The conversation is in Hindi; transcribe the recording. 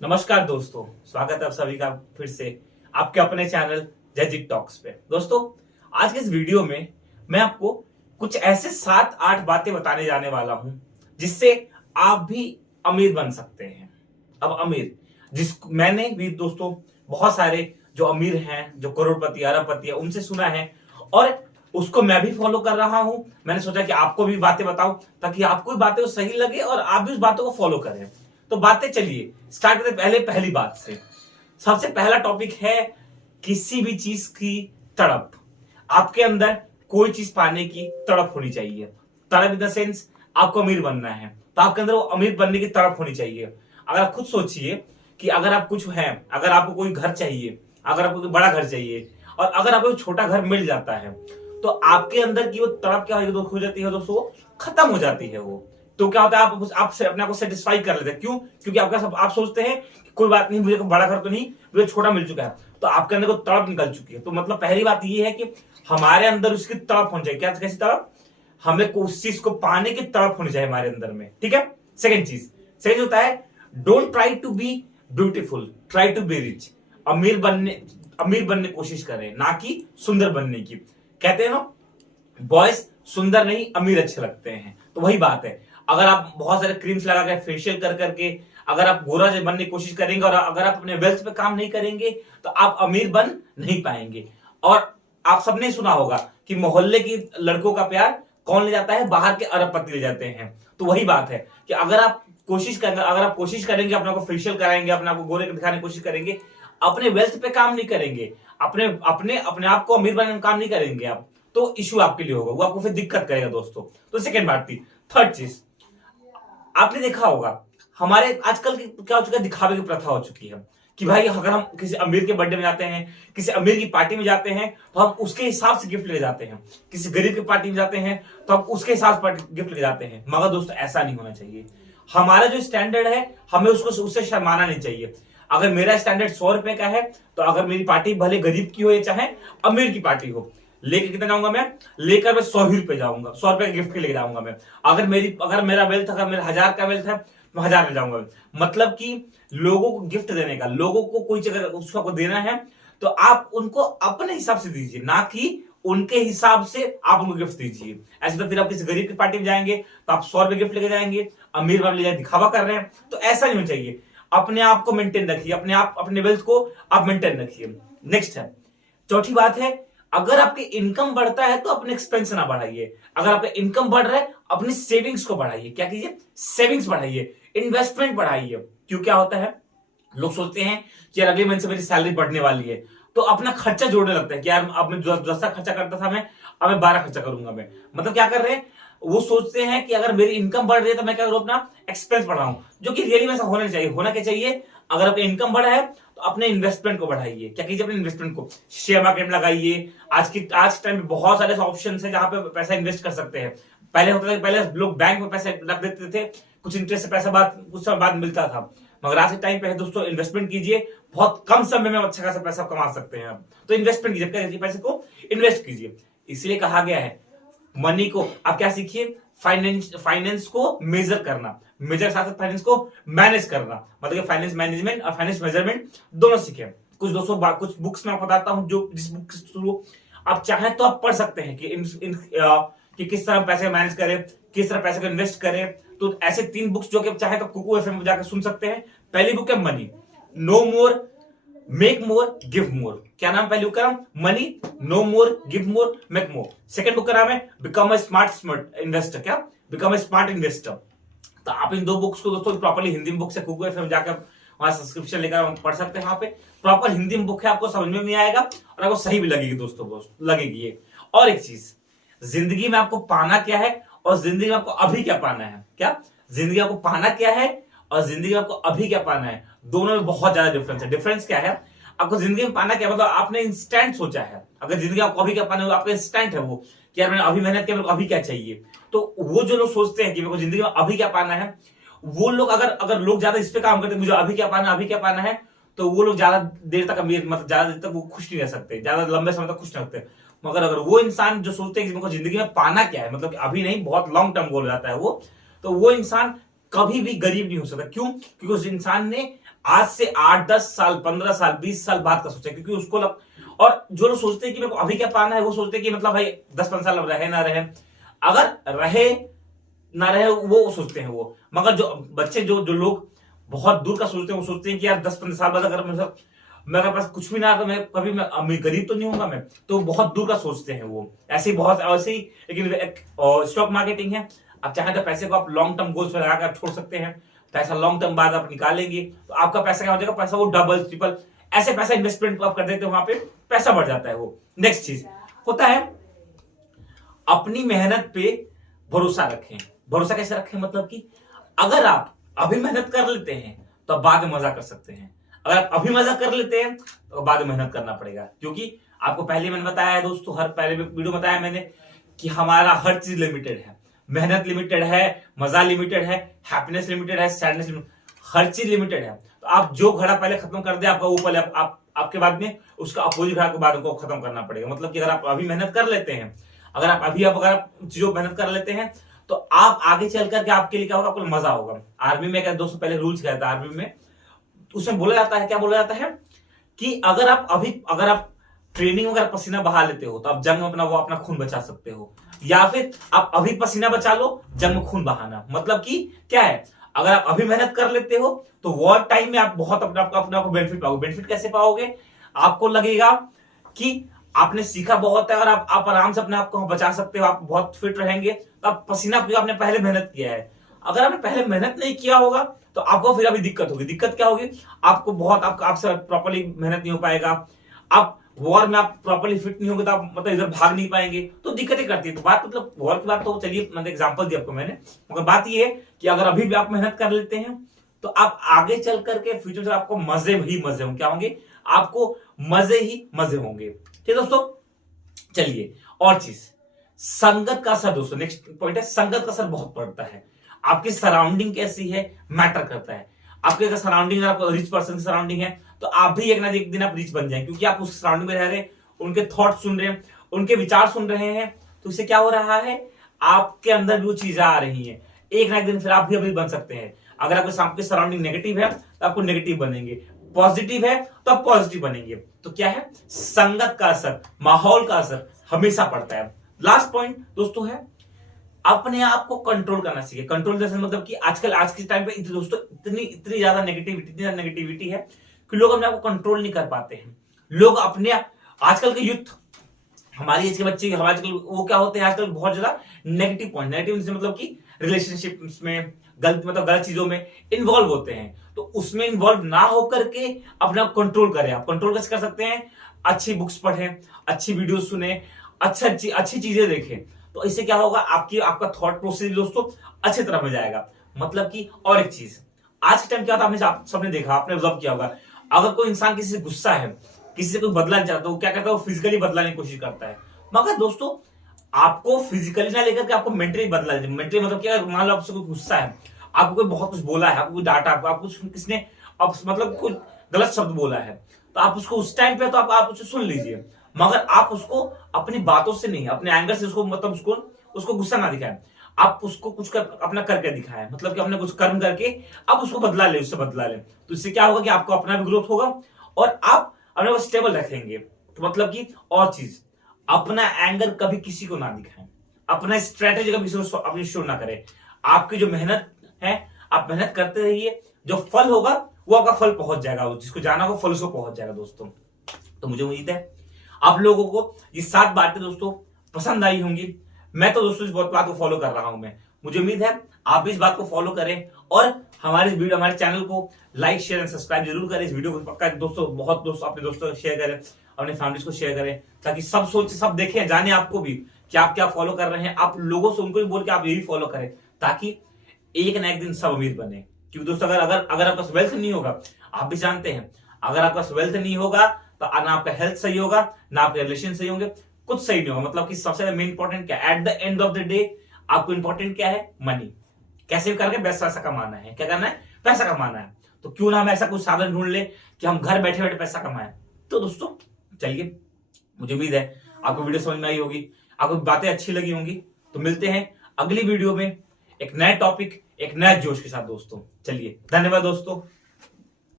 नमस्कार दोस्तों, स्वागत है आप सभी का फिर से आपके अपने चैनल जैजिक टॉक्स पे। दोस्तों, आज के इस वीडियो में मैं आपको कुछ ऐसे 7-8 बातें बताने जाने वाला हूं जिससे आप भी अमीर बन सकते हैं। अब अमीर जिस मैंने भी दोस्तों बहुत सारे जो अमीर हैं, जो करोड़पति अरबपति है, उनसे सुना है और उसको मैं भी फॉलो कर रहा हूं। मैंने सोचा कि आपको भी बातें बताऊं ताकि आपको भी बातें सही लगे और आप भी उस बातों को फॉलो करें। तो बातें चलिए स्टार्ट करते पहले पहली बात से। सबसे पहला टॉपिक है किसी भी चीज की तड़प। आपके अंदर कोई चीज पाने की तड़प होनी चाहिए। तड़प इन द सेंस आपको अमीर बनना है तो आपके अंदर वो अमीर बनने की तड़प होनी चाहिए। अगर आप खुद सोचिए कि अगर आप कुछ हैं, अगर आपको कोई घर चाहिए, अगर आपको कोई बड़ा घर चाहिए और अगर आपको छोटा घर मिल जाता है तो आपके अंदर की वो तड़प क्या हो जाती है दोस्तों, वो खत्म हो जाती है। वो तो क्या होता है, आप अपने आप को सेटिस्फाई कर लेते हैं। क्यों? क्योंकि आप सोचते हैं कि कोई बात नहीं, मुझे बड़ा घर तो नहीं, मुझे छोटा मिल चुका है, तो आपके अंदर को तड़प निकल चुकी है। तो मतलब पहली बात ये है कि हमारे अंदर उसकी तड़प होनी चाहिए। क्या कैसी तड़प? हमें उस चीज को पाने की तड़प होनी चाहिए हमारे अंदर में। ठीक है। सेकंड होता है don't try to be beautiful, try to be rich. अमीर बनने की कोशिश करें, ना कि सुंदर बनने की। कहते हैं ना, बॉयज सुंदर नहीं अमीर अच्छे लगते हैं। तो वही बात है, अगर आप बहुत सारे क्रीम्स लगा के फेशियल कर करके अगर आप गोरा बनने की कोशिश करेंगे और अगर आप अपने वेल्थ पे काम नहीं करेंगे तो आप अमीर बन नहीं पाएंगे। और आप सबने सुना होगा कि मोहल्ले की लड़कों का प्यार कौन ले जाता है? बाहर के अरबपति ले जाते हैं। तो वही बात है कि अगर आप कोशिश करेंगे, अपने को फेशियल कराएंगे, अपने आप को गोरे दिखाने की कोशिश करेंगे, अपने वेल्थ पे काम नहीं करेंगे, अपने अपने अपने आप को अमीर बनने में काम नहीं करेंगे आप, तो इश्यू आपके लिए होगा, वो आपको फिर दिक्कत करेगा दोस्तों। तो सेकेंड बात थी। थर्ड चीज, आपने देखा होगा हमारे आजकल की क्या हो चुका है, दिखावे की प्रथा हो चुकी है कि भाई अगर हम किसी अमीर के बर्थडे में जाते हैं, किसी अमीर की पार्टी में जाते हैं तो हम उसके हिसाब से गिफ्ट ले जाते हैं। किसी गरीब की पार्टी में जाते हैं तो हम उसके हिसाब से गिफ्ट ले जाते हैं। मगर दोस्तों ऐसा नहीं होना चाहिए। हमारा जो स्टैंडर्ड है हमें उससे शर्माना नहीं चाहिए। अगर मेरा स्टैंडर्ड 100 रुपए का है तो अगर मेरी पार्टी भले गरीब की हो या चाहे अमीर की पार्टी हो, लेकर कितना जाऊंगा मैं? लेकर मैं 100 रुपए जाऊंगा, 100 रुपए के गिफ्ट के लेके जाऊंगा मैं। अगर मेरा वेल्थ, अगर मेरा 1000 का वेल्थ है तो 1000 ले जाऊंगा। मतलब कि लोगों को गिफ्ट देने का, लोगों को कोई जगह उसको देना है तो आप उनको अपने हिसाब से दीजिए, ना कि उनके हिसाब से आप उनको गिफ्ट दीजिए। ऐसे तो फिर आप किसी गरीब की पार्टी में जाएंगे तो आप 100 रुपए गिफ्ट लेके जाएंगे, अमीर वाले ले दिखावा कर रहे हैं, तो ऐसा नहीं होना चाहिए। अपने आप को मेंटेन रखिए, अपने वेल्थ को आप मेंटेन रखिए। नेक्स्ट है, चौथी बात है, अगर आपकी इनकम बढ़ता है तो अपने एक्सपेंस ना बढ़ाइए। अगर आपका इनकम बढ़ रहा है अपनी सेविंग्स को बढ़ाइए। क्या कीजिए? सेविंग्स बढ़ाइए, इन्वेस्टमेंट बढ़ाइए। क्यों? क्या होता है, लोग सोचते हैं कि यार अगले महीने से मेरी सैलरी बढ़ने वाली है तो अपना खर्चा जोड़ने लगता है कि यार अब मैं 10 खर्चा करता था मैं, अब मैं 12 खर्चा करूंगा मैं। मतलब क्या कर रहे हैं, वो सोचते हैं कि अगर मेरी इनकम बढ़ रही है तो मैं क्या करूं, अपना एक्सपेंस बढ़ाऊं, जो कि रियली में ऐसा होना चाहिए। होना क्या चाहिए, अगर आपका इनकम बढ़ा है तो अपने इन्वेस्टमेंट को बढ़ाइए। क्या कीजिए? अपने इन्वेस्टमेंट को शेयर मार्केट में लगाइए। आज टाइम में बहुत सारे ऑप्शन है जहां पे पैसा इन्वेस्ट कर सकते हैं। पहले होता था कि पहले लोग बैंक में पैसे रख देते थे, कुछ इंटरेस्ट से पैसा कुछ समय बाद मिलता था। मगर आज के टाइम पे है दोस्तों, इन्वेस्टमेंट कीजिए, बहुत कम समय में अच्छा खासा पैसा कमा सकते हैं आप। तो इन्वेस्टमेंट कीजिए, क्या कीजिए? पैसे को इन्वेस्ट कीजिए। इसलिए कहा गया है मनी को आप क्या सीखिए, फाइनेंस को मेजर करना, मेजर साथ साथ फाइनेंस को मैनेज करना। मतलब फाइनेंस मैनेजमेंट और फाइनेंस मेजरमेंट दोनों सीखे। कुछ दोस्तों कुछ बुक्स में आपको बताता हूं, जो जिस बुक के थ्रू आप चाहें तो आप पढ़ सकते हैं कि किस तरह पैसे मैनेज करें, किस तरह पैसे को इन्वेस्ट करें। तो ऐसे 3 बुक्स जो कि चाहे तो कुकू एफएम में जाकर सुन सकते हैं। पहली बुक है money, no more make more give more. क्या नाम पहली बुक का नाम? Money, no more give more make more. Second book का नाम है बिकम अ स्मार्ट इन्वेस्टर। क्या? Become a smart investor. तो आप इन 2 बुक्स को दोस्तों प्रॉपर्ली हिंदी में बुक से कुकू एफएम जाकर वहां सब्सक्रिप्शन लेकर पढ़ सकते हैं। वहां पे प्रॉपर हिंदी में बुक है, आपको समझ में भी आएगा और आपको सही भी लगेगी दोस्तों, लगेगी ये। और एक चीज, जिंदगी में आपको पाना क्या है और जिंदगी में आपको अभी क्या पाना है। क्या? जिंदगी में आपको पाना क्या है और जिंदगी में आपको अभी क्या पाना है, दोनों में बहुत ज्यादा डिफरेंस है। डिफरेंस क्या है? आपको जिंदगी में पाना क्या, मतलब आपने इंस्टेंट सोचा है। अगर जिंदगी आपको अभी क्या पाना है, आपका इंस्टेंट है वो कि यार मैंने अभी मेहनत किया, मेरे को अभी क्या चाहिए। तो वो जो लोग सोचते हैं कि मेरे को जिंदगी में अभी क्या पाना है, वो लोग अगर लोग ज्यादा इस पे काम करते हैं, मुझे अभी क्या पाना है, तो वो लोग ज्यादा देर तक अमीर, मतलब ज्यादा देर तक वो खुश नहीं रह सकते, ज्यादा लंबे समय तक खुश नहीं रखते। मगर अगर वो इंसान जो सोचते हैं कि मेरे को जिंदगी में पाना क्या है, मतलब अभी नहीं, बहुत लॉन्ग टर्म गोल हो जाता है वो, तो वो इंसान कभी भी गरीब नहीं हो सकता। क्यों? क्योंकि उस इंसान ने आज से 8-10 साल 15 साल 20 साल बाद का सोचे, क्योंकि उसको और जो लोग सोचते हैं कि मेरे को अभी क्या पाना है, वो सोचते हैं कि मतलब भाई 10-15 साल रहे ना रहे, अगर रहे ना रहे वो सोचते हैं वो। मगर जो बच्चे जो जो लोग बहुत दूर का सोचते हैं, वो सोचते हैं कि यार 10-15 साल बाद अगर मेरे पास कुछ भी ना तो मैं कभी मैं गरीब तो नहीं होऊंगा मैं, तो बहुत दूर का सोचते हैं वो। ऐसे ही बहुत ऐसे ही, लेकिन स्टॉक मार्केटिंग है, आप चाहे तो पैसे को आप लॉन्ग टर्म गोल्स में लगाकर छोड़ सकते हैं, पैसा लॉन्ग टर्म बाद आप निकालेंगे तो आपका पैसा क्या हो जाएगा, पैसा वो डबल ट्रिपल ऐसे पैसा इन्वेस्टमेंट आप कर देते हो, वहां पे पैसा बढ़ जाता है वो। नेक्स्ट चीज होता है अपनी मेहनत पे भरोसा रखें। भरोसा कैसे रखें, मतलब कि अगर आप अभी मेहनत कर लेते हैं तो बाद में मजा कर सकते हैं, अगर आप अभी मजा कर लेते हैं तो बाद में मेहनत करना पड़ेगा। क्योंकि आपको पहले मैंने बताया है दोस्तों, हर पहले वीडियो बताया मैंने कि हमारा हर चीज लिमिटेड है, मेहनत लिमिटेड है, मजा लिमिटेड है, हैप्पीनेस लिमिटेड है, सैडनेस लिमिटेड, हर चीज लिमिटेड है। तो आप जो घड़ा पहले खत्म कर दे, आपका वो पहले आपके बाद में उसका अपोजिट घड़ा के बाद को खत्म करना पड़ेगा। मतलब कि अगर आप अभी मेहनत कर लेते हैं, अगर आप चीजों मेहनत कर लेते हैं तो आप आगे चल करके आपके लिए क्या होगा, आपको मजा होगा। आर्मी में दोस्तों पहले रूल्स क्या था आर्मी में, उसमें बोला जाता है, क्या बोला जाता है कि अगर आप ट्रेनिंग में अगर पसीना बहा लेते हो तो आप जंग में अपना खून बचा सकते हो, या फिर आप अभी पसीना बचा लो, जंग में खून बहाना। मतलब कि क्या है, अगर आप अभी मेहनत कर लेते हो तो वॉर टाइम में आप बहुत अपना बेनिफिट पाओगे। बेनिफिट कैसे पाओगे, आपको लगेगा कि आपने सीखा बहुत है और आप आराम से अपने आप को बचा सकते हो, आप बहुत फिट रहेंगे। तो आप पसीना आपने पहले मेहनत किया है, अगर आपने पहले मेहनत नहीं किया होगा तो आपको फिर अभी दिक्कत होगी। दिक्कत क्या होगी, आपको बहुत आपसे प्रॉपर्ली मेहनत नहीं हो पाएगा, आप वॉर में आप प्रॉपर्ली फिट नहीं होंगे तो आप मतलब इधर भाग नहीं पाएंगे, तो दिक्कतें करती है। तो बात मतलब वॉर की बात तो चलिए मतलब एग्जांपल दिया आपको मैंने, मगर बात ये है कि अगर अभी भी आप मेहनत कर लेते हैं तो आप आगे चल करके फ्यूचर में आपको मजे ही मजे होंगे। क्या होंगे, आपको मजे ही मजे होंगे। ठीक दोस्तों, चलिए और चीज, संगत का असर दोस्तों, नेक्स्ट पॉइंट है, संगत का असर बहुत पड़ता है। आपकी सराउंडिंग कैसी है मैटर करता है। आपके अगर सराउंडिंग, आप रिच पर्सन की सराउंडिंग है तो आप भी एक ना एक दिन आप रिच बन जाएंगे, क्योंकि आप उस सराउंडिंग में रह रहे हैं, उनके थॉट सुन रहे हैं, उनके विचार सुन रहे हैं, तो इससे क्या हो रहा है, आपके अंदर भी वो चीजें आ रही हैं। एक ना एक दिन फिर आप भी अभी बन सकते हैं। अगर आपके सराउंडिंग नेगेटिव है तो आपको नेगेटिव बनेंगे, पॉजिटिव है तो आप पॉजिटिव बनेंगे। तो क्या है, संगत का असर, माहौल का असर हमेशा पड़ता है। लास्ट पॉइंट दोस्तों है अपने आप को कंट्रोल करना चाहिए। कंट्रोल जैसे मतलब कि आजकल आज के टाइम पे दोस्तों इतनी ज्यादा नेगेटिविटी है कि लोग अपने आप को कंट्रोल नहीं कर पाते हैं। लोग अपने आजकल के यूथ, हमारी एज के बच्चे, हमारे वो क्या होते हैं आजकल बहुत ज्यादा नेगेटिव पॉइंट, नेगेटिव मतलब कि रिलेशनशिप में गलत चीजों में इन्वॉल्व होते हैं। तो उसमें इन्वॉल्व ना होकर के अपना कंट्रोल करें। आप कंट्रोल कैसे कर सकते हैं, अच्छी बुक्स पढ़ें, अच्छी वीडियो सुने, अच्छी चीजें देखें। तो इससे क्या होगा, आपका थॉट प्रोसेस दोस्तों अच्छी तरह में जाएगा। मतलब कि और एक चीज, आज के टाइम क्या होता है, आपने सबने देखा, आपने ऑब्जर्व किया होगा, अगर कोई इंसान किसी से गुस्सा है, किसी से कोई बदला चाहता है, वो क्या करता है, वो फिजिकली बदलाने की कोशिश करता है। मगर दोस्तों आपको फिजिकली ना लेकर के आपको मेंटली बदला, मेंटली मतलब क्या, मान लो आपसे कोई गुस्सा है, आपको कोई बहुत कुछ बोला है, आपको कोई डांटा, आपको किसने मतलब कुछ गलत शब्द बोला है, तो आप उसको उस टाइम पे तो आप उसे सुन लीजिए, मगर आप उसको अपनी बातों से नहीं, अपने एंगर से उसको मतलब उसको गुस्सा ना दिखाएं। आप उसको कुछ अपना करके दिखाएं, मतलब कि अपने कुछ कर्म करके आप उसको बदला ले, उससे बदला ले। तो इससे क्या होगा कि आपको अपना भी ग्रोथ होगा और आप अपने को स्टेबल रखेंगे। तो मतलब कि और चीज, अपना एंगर कभी किसी को ना दिखाएं, अपना स्ट्रेटेजी कभी किसी को अपनी शो ना करें। आपकी जो मेहनत है, आप मेहनत करते रहिए, जो फल होगा वो आपका फल पहुंच जाएगा, जिसको जाना हो फल उसको पहुंच जाएगा दोस्तों। तो मुझे उम्मीद है आप लोगों को ये 7 बातें दोस्तों पसंद आई होंगी। मैं तो दोस्तों इस बात को फॉलो कर रहा हूं। मुझे उम्मीद है आप भी इस बात को फॉलो करें और हमारे चैनल को लाइक शेयर एंड सब्सक्राइब जरूर करें। इस वीडियो को पक्का दोस्तों अपने दोस्तों को शेयर करें, अपने फैमिलीज को शेयर करें, ताकि सब देखें, जाने आपको भी कि आप क्या फॉलो कर रहे हैं। आप लोगों से उनको भी बोल के आप यही फॉलो करें, ताकि एक ना एक दिन सब अमीर बने। क्योंकि दोस्तों अगर आपका वेल्थ नहीं होगा, आप भी जानते हैं, अगर आपका वेल्थ नहीं होगा तो ना आपका हेल्थ सही होगा, ना आपके रिलेशन सही होंगे, कुछ सही नहीं होगा। मतलब कि सबसे मेन इंपॉर्टेंट क्या, at the end of the day आपको इंपॉर्टेंट क्या है, मनी। कैसे करके बेस्ट पैसा कमाना है, क्या करना है, पैसा कमाना है। तो क्यों ना हम ऐसा कुछ साधन ढूंढ ले कि हम घर बैठे बैठे पैसा कमाएं। तो दोस्तों चलिए, मुझे उम्मीद है आपको वीडियो समझ में आई होगी, आपको बातें अच्छी लगी होंगी। तो मिलते हैं अगली वीडियो में एक नए टॉपिक, एक नए जोश के साथ दोस्तों। चलिए, धन्यवाद दोस्तों।